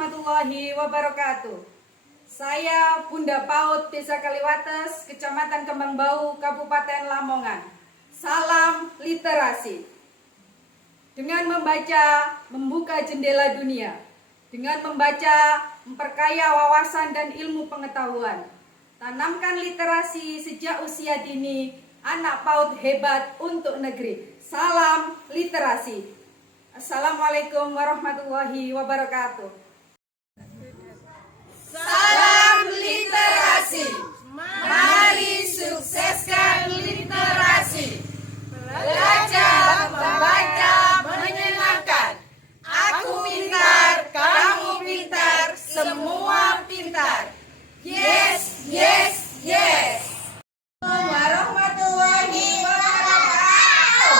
warahmatullahi wabarakatuh. Saya Bunda PAUD Desa Kaliwates, Kecamatan Kembangbau, Kabupaten Lamongan. Salam literasi. Dengan membaca, membuka jendela dunia. Dengan membaca, memperkaya wawasan dan ilmu pengetahuan. Tanamkan literasi sejak usia dini, anak PAUD hebat untuk negeri. Salam literasi. Assalamualaikum warahmatullahi wabarakatuh. Salam literasi. Mari sukseskan literasi. Belajar, membaca, menyenangkan. Aku pintar, kamu pintar, semua pintar. Yes, yes, yes. Warahmatullahi wabarakatuh.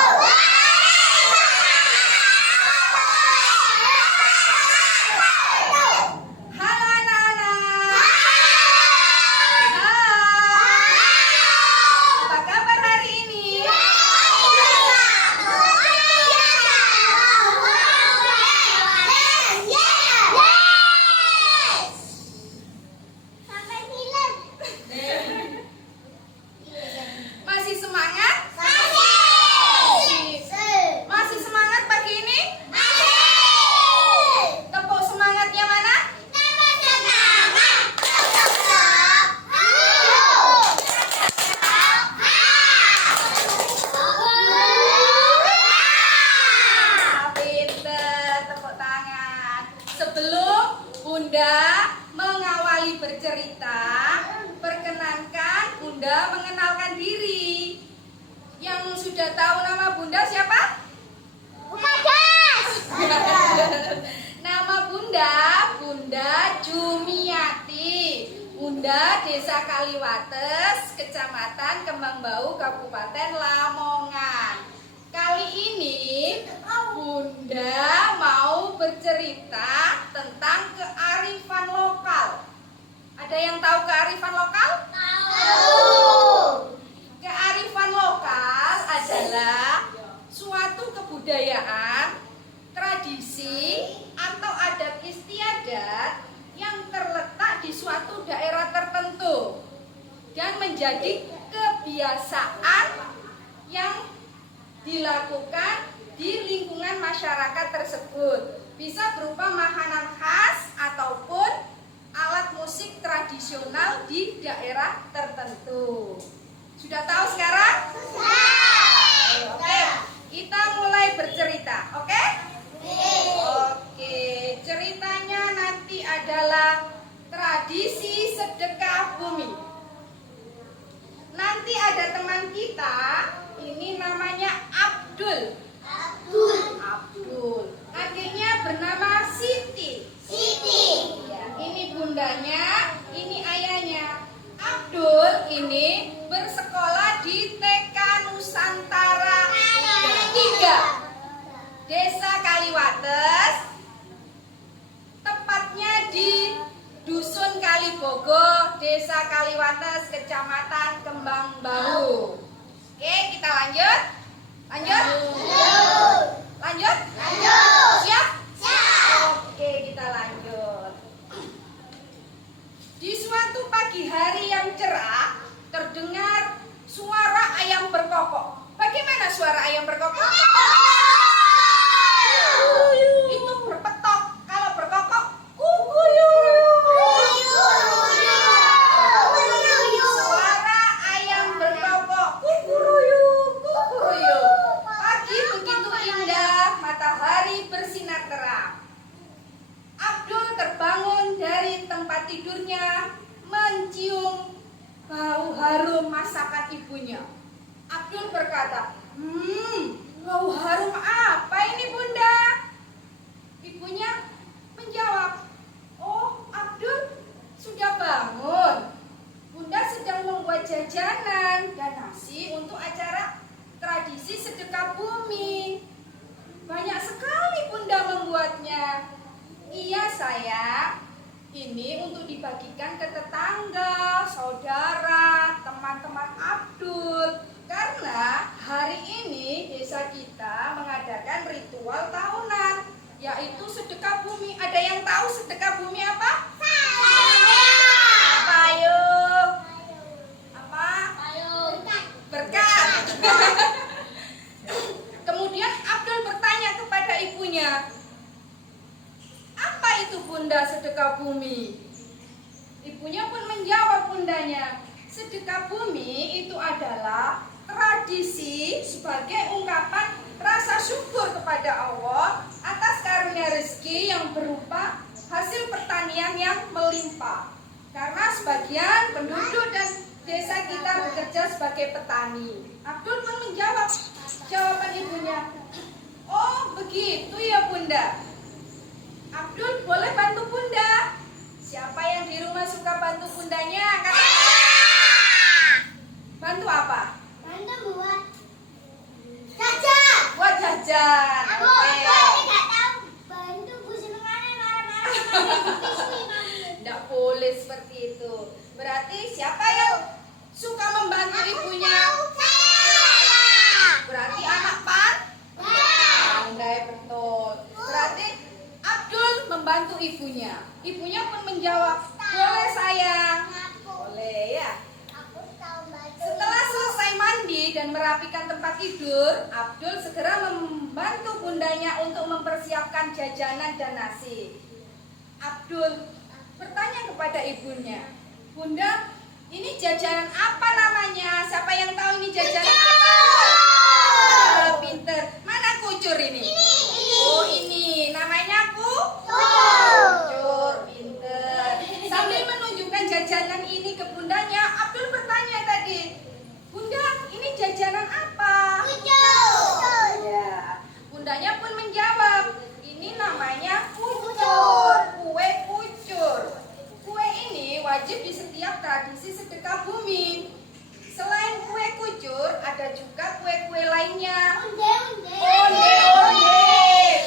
Halo anak-anak. Apa kabar hari ini? Masih semangat? Masih semangat pagi ini? Tepuk semangatnya mana? Pinter, tepuk tangan. Sebelum Bunda mengawali bercerita, perkenankan Bunda mengenalkan diri. Yang sudah tahu nama Bunda siapa? Nama Bunda, Bunda Jumiati. Bunda Desa Kaliwates, Kecamatan Kembangbau, Kabupaten Lamongan. Kali ini Bunda mau bercerita tentang kearifan lokal. Ada yang tahu kearifan lokal? Kearifan lokal adalah suatu kebudayaan, tradisi, atau adat istiadat yang terletak di suatu daerah tertentu dan menjadi kebiasaan yang dilakukan di lingkungan masyarakat tersebut. Bisa berupa makanan khas ataupun alat musik tradisional di daerah tertentu. Sudah tahu sekarang? Oke, kita mulai bercerita, oke? Oke, ceritanya nanti adalah tradisi sedekah bumi. Nanti ada teman kita, ini namanya Abdul. Abdul. Adiknya bernama Siti. Ya, ini bundanya, ini ayahnya. Abdul ini bersekolah di TK Nusantara 3 Desa Kaliwates, tepatnya di Dusun Kalibogo, Desa Kaliwates, Kecamatan Kembangbau. Oke, kita lanjut. Lanjut? Siap? Oke, kita lanjut. Di suatu pagi hari yang cerah, terdengar suara ayam berkokok. Bagaimana suara ayam berkokok? Itu berpetok. Kalau berkokok, kukuyu. Suara ayam berkokok, kukuruyu, kukuruyu. Pagi begitu indah, matahari bersinar terang. Abdul terbangun dari tempat tidurnya, mencium bau harum masakan ibunya. Abdul berkata, bau harum apa ini Bunda? Ibunya menjawab, oh Abdul sudah bangun. Bunda sedang membuat jajanan dan nasi untuk acara tradisi sedekah bumi. Banyak sekali Bunda membuatnya. Iya sayang, ini untuk dibagikan ke tetangga, saudara, teman-teman Abdul. Karena hari ini desa kita mengadakan ritual tahunan, yaitu sedekah bumi. Ada yang tahu sedekah bunda sedekah bumi? Ibunya pun menjawab bundanya, sedekah bumi itu adalah tradisi sebagai ungkapan rasa syukur kepada Allah atas karunia rezeki yang berupa hasil pertanian yang melimpah. Karena sebagian penduduk dan desa kita bekerja sebagai petani. Abdul pun menjawab jawaban ibunya, oh begitu ya bunda. Abdul boleh bantu bunda. Siapa yang di rumah suka bantu bundanya? Bantu apa? Bantu buat jajan. Buat jajan. Aku Oke. nggak tahu. Bantu Bu Senengane marah-marah sama Tidak boleh seperti itu. Berarti siapa yang suka membantu ibunya? Berarti anak pandai, betul. Berarti Abdul membantu ibunya. Ibunya pun menjawab, boleh sayang. Boleh ya. Setelah selesai mandi dan merapikan tempat tidur, Abdul segera membantu bundanya untuk mempersiapkan jajanan dan nasi. Abdul bertanya kepada ibunya, bunda, ini jajanan apa namanya? Siapa yang tahu ini jajanan apa? Pinter. Mana kucur ini? Oh ini, namanya kucur. Pinter. Sambil menunjukkan jajanan ini ke bundanya, Abdul bertanya tadi, bunda, ini jajanan apa? Ya. Bundanya pun menjawab, ini namanya kucur, kue kucur. Kue ini wajib di setiap tradisi sedekah bumi. Selain kue kucur, ada juga kue-kue lainnya. Onde-onde.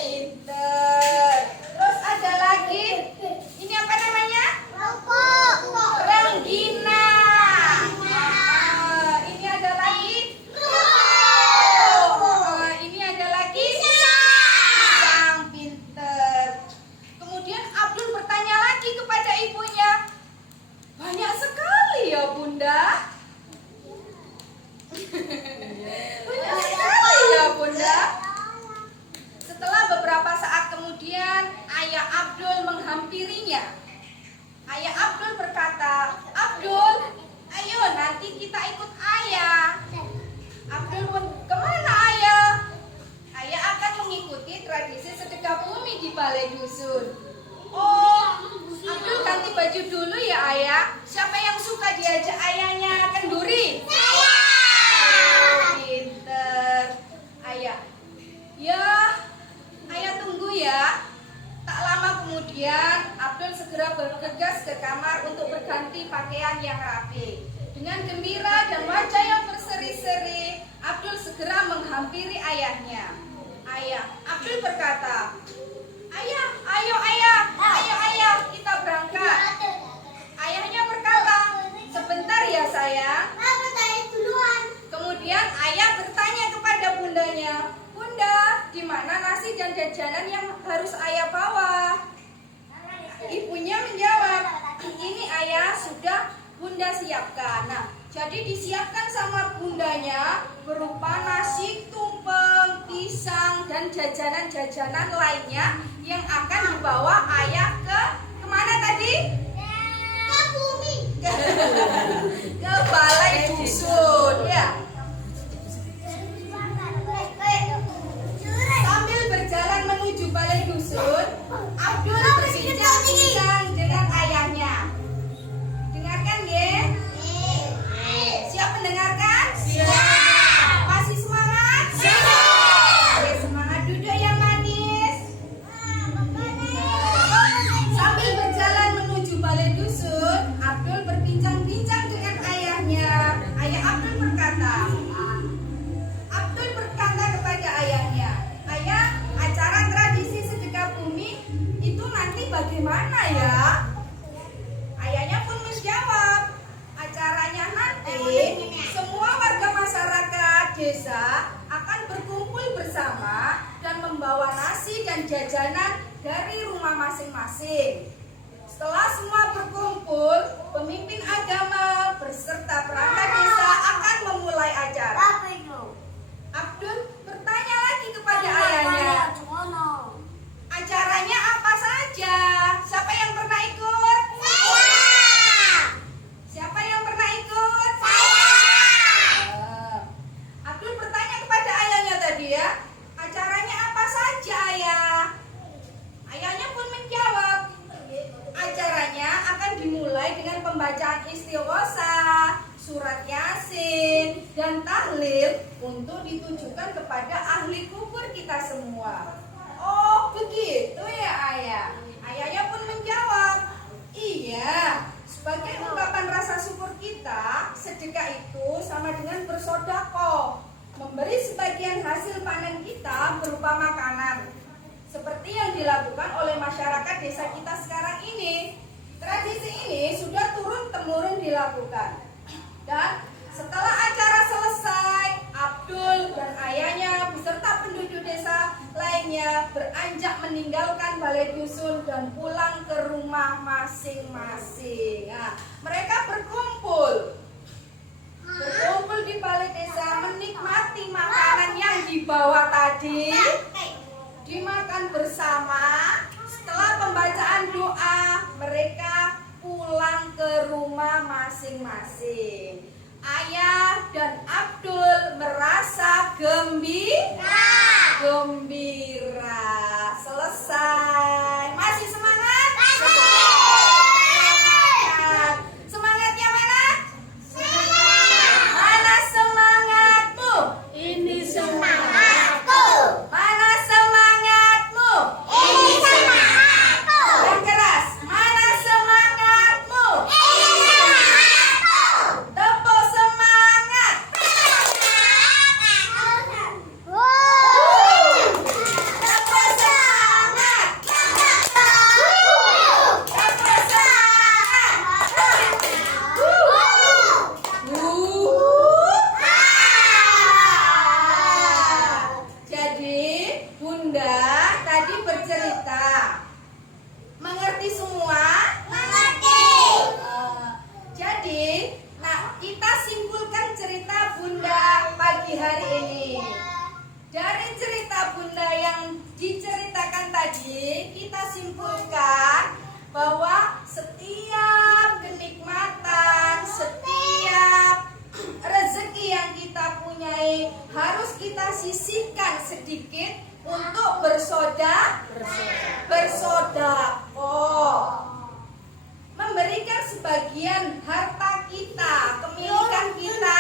Pinter. Terus ada lagi, ini apa namanya? Renggina. Ini ada lagi. Ini ada lagi. Pisang. Pinter. Kemudian Abdul bertanya lagi kepada ibunya, banyak sekali ya bunda. Banyak sekali ya bunda. Setelah beberapa saat kemudian ayah Abdul menghampirinya. Ayah Abdul berkata, Abdul, ayo nanti kita ikut ayah. Abdul pun, kemana ayah? Ayah akan mengikuti tradisi sedekah bumi di balai dusun. Oh, Abdul ganti baju dulu ya ayah. Siapa yang suka diajak ayahnya kenduri? Pinter. Ayah, ya ayah tunggu ya. Tak lama kemudian Abdul segera bergegas ke kamar untuk berganti pakaian yang rapi. Dengan gembira dan wajah yang berseri-seri, Abdul segera menghampiri ayahnya. Ayah, Abdul berkata, ayah, ayo ayah, kita berangkat. Ayahnya berkata, sebentar ya sayang. Kemudian ayah bertanya kepada bundanya, bunda, di mana nasi dan jajanan yang harus ayah bawa? Ibunya menjawab, ini ayah sudah bunda siapkan. Nah, jadi disiapkan sama bundanya berupa nasi tumpeng, pisang, dan jajanan-jajanan lainnya yang akan dibawa ayah ke kemana tadi? Ke bumi. Ke balai dusun ya. Sambil berjalan menuju balai dusun, Abdul berbincang-bincang dengan ayahnya. Dengarkan ya. Siap mendengarkan? Siap. Masih semangat? Siap. Oke, semangat duduk yang manis. Sambil berjalan menuju balai dusun, Abdul berbincang-bincang dengan ayahnya. Ayah Abdul berkata kepada ayahnya, ayah, acara tradisi sedekah bumi itu nanti bagaimana ya? Ayahnya pun menjawab, acaranya nanti semua warga masyarakat desa akan berkumpul bersama dan membawa nasi dan jajanan dari rumah masing-masing. Setelah semua berkumpul, pemimpin agama beserta perangkat desa akan memulai acara. Abdul bertanya lagi kepada ayahnya, acaranya apa saja? Siapa untuk ditujukan kepada ahli kubur kita semua. Oh begitu ya ayah. Ayahnya pun menjawab, iya, sebagai ungkapan rasa syukur kita, sedekah itu sama dengan bersedekah, memberi sebagian hasil panen kita berupa makanan, seperti yang dilakukan oleh masyarakat desa kita sekarang ini. Tradisi ini sudah turun-temurun dilakukan. Dan setelah acara selesai, Abdul dan ayahnya beserta penduduk desa lainnya beranjak meninggalkan balai dusun dan pulang ke rumah masing-masing. Nah, mereka berkumpul di balai desa, menikmati makanan yang dibawa tadi, dimakan bersama. Setelah pembacaan doa, mereka pulang ke rumah masing-masing. Ayah dan Abdul merasa gembira. Selesai. Masih semangat? Semangat. Semangatnya mana? Mana semangatmu? Ini semangatku. Mana semangatmu? Ini semangatku. Yang keras. Mana semangatmu? Ini semangatku. Tepuk semangat. Tepuk semangat. Tepuk semangat. Jadi Bunda tadi bercerita, mengerti semua? Mengerti. Jadi, kita simpulkan cerita Bunda pagi hari ini. Dari cerita Bunda yang diceritakan tadi, kita simpulkan bahwa setiap kenikmatan, setiap rezeki yang kita punyai harus kita sisihkan sedikit untuk bersedekah. Memberikan sebagian harta kita, kemilikan kita